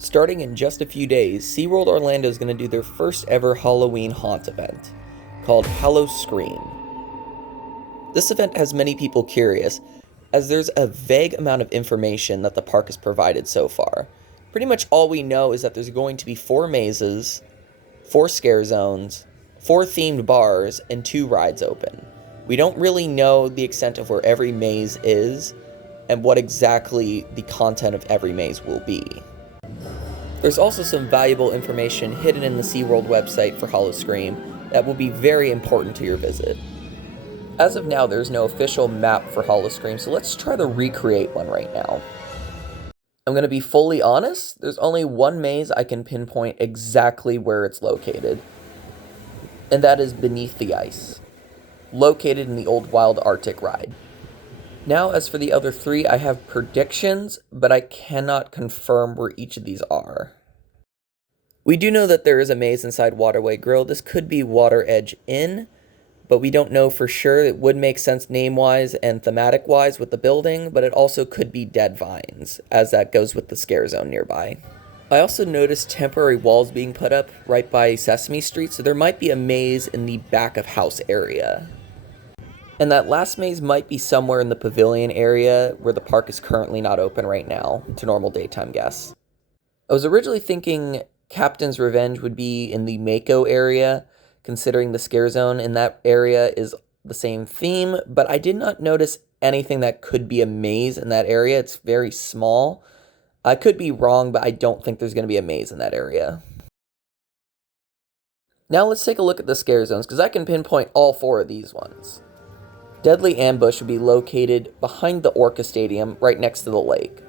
Starting in just a few days, Seaworld Orlando is going to do their first ever Halloween haunt event, called Howloscream. This event has many people curious, as there's a vague amount of information that the park has provided so far. Pretty much all we know is that there's going to be 4 mazes, 4 scare zones, 4 themed bars, and 2 rides open. We don't really know the extent of where every maze is, and what exactly the content of every maze will be. There's also some valuable information hidden in the SeaWorld website for Howloscream that will be very important to your visit. As of now, there's no official map for Howloscream, so let's try to recreate one right now. I'm going to be fully honest, there's only one maze I can pinpoint exactly where it's located, and that is beneath the ice, located in the old Wild Arctic ride. Now, as for the other 3, I have predictions, but I cannot confirm where each of these are. We do know that there is a maze inside Waterway Grill. This could be Water Edge Inn, but we don't know for sure. It would make sense name-wise and thematic-wise with the building, but it also could be Dead Vines, as that goes with the scare zone nearby. I also noticed temporary walls being put up right by Sesame Street, so there might be a maze in the back of house area. And that last maze might be somewhere in the pavilion area where the park is currently not open right now to normal daytime guests. I was originally thinking Captain's Revenge would be in the Mako area, considering the scare zone in that area is the same theme, but I did not notice anything that could be a maze in that area. It's very small. I could be wrong, but I don't think there's going to be a maze in that area. Now let's take a look at the scare zones, because I can pinpoint all 4 of these ones. Deadly Ambush would be located behind the Orca Stadium, right next to the lake.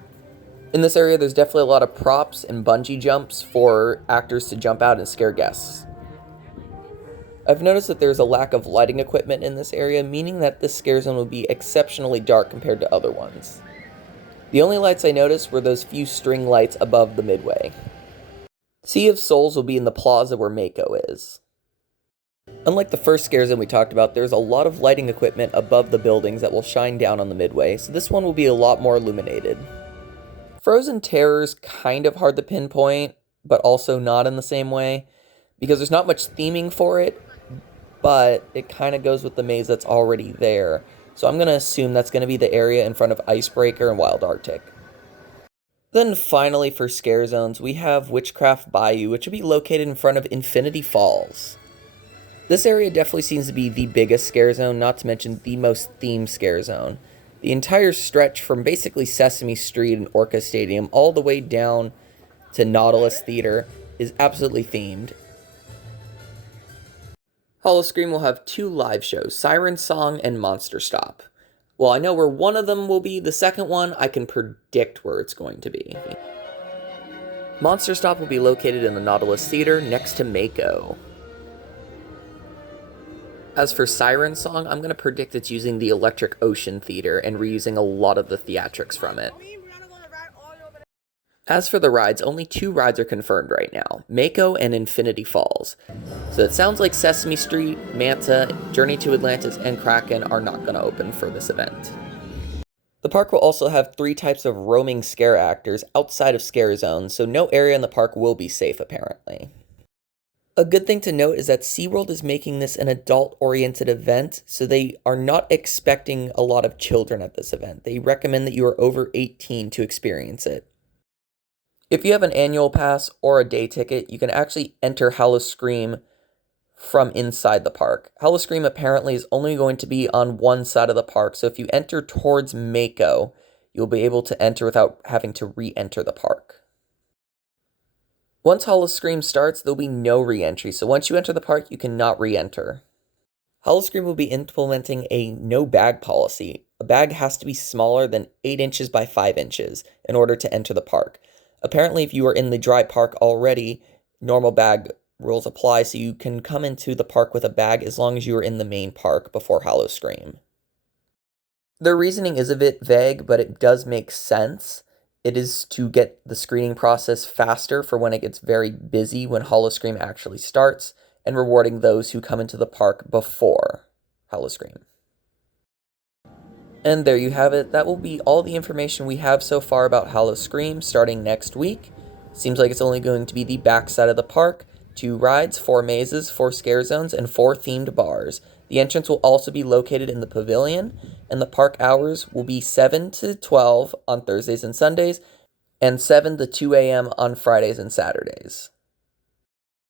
In this area, there's definitely a lot of props and bungee jumps for actors to jump out and scare guests. I've noticed that there's a lack of lighting equipment in this area, meaning that this scare zone will be exceptionally dark compared to other ones. The only lights I noticed were those few string lights above the midway. Sea of Souls will be in the plaza where Mako is. Unlike the first scare zone we talked about, there's a lot of lighting equipment above the buildings that will shine down on the midway, so this one will be a lot more illuminated. Frozen Terror's kind of hard to pinpoint, but also not in the same way, because there's not much theming for it, but it kind of goes with the maze that's already there. So I'm going to assume that's going to be the area in front of Icebreaker and Wild Arctic. Then finally for scare zones, we have Witchcraft Bayou, which will be located in front of Infinity Falls. This area definitely seems to be the biggest scare zone, not to mention the most themed scare zone. The entire stretch from basically Sesame Street and Orca Stadium all the way down to Nautilus Theater is absolutely themed. Howloscream will have 2 live shows, Siren Song and Monster Stop. Well, I know where one of them will be, the second one I can predict where it's going to be. Monster Stop will be located in the Nautilus Theater next to Mako. As for Siren Song, I'm going to predict it's using the Electric Ocean Theater and reusing a lot of the theatrics from it. As for the rides, only 2 rides are confirmed right now, Mako and Infinity Falls. So it sounds like Sesame Street, Manta, Journey to Atlantis, and Kraken are not going to open for this event. The park will also have 3 types of roaming scare actors outside of scare zones, so no area in the park will be safe apparently. A good thing to note is that SeaWorld is making this an adult-oriented event, so they are not expecting a lot of children at this event. They recommend that you are over 18 to experience it. If you have an annual pass or a day ticket, you can actually enter Howloscream from inside the park. Howloscream apparently is only going to be on one side of the park, so if you enter towards Mako, you'll be able to enter without having to re-enter the park. Once Howloscream starts, there'll be no re-entry, so once you enter the park, you cannot re-enter. Howloscream will be implementing a no-bag policy. A bag has to be smaller than 8 inches by 5 inches in order to enter the park. Apparently, if you are in the dry park already, normal bag rules apply, so you can come into the park with a bag as long as you are in the main park before Howloscream. Their reasoning is a bit vague, but it does make sense. It is to get the screening process faster for when it gets very busy when Howloscream actually starts, and rewarding those who come into the park before Howloscream. And there you have it. That will be all the information we have so far about Howloscream starting next week. Seems like it's only going to be the backside of the park, 2 rides, 4 mazes, 4 scare zones, and 4 themed bars. The entrance will also be located in the pavilion, and the park hours will be 7 to 12 on Thursdays and Sundays, and 7 to 2 a.m. on Fridays and Saturdays.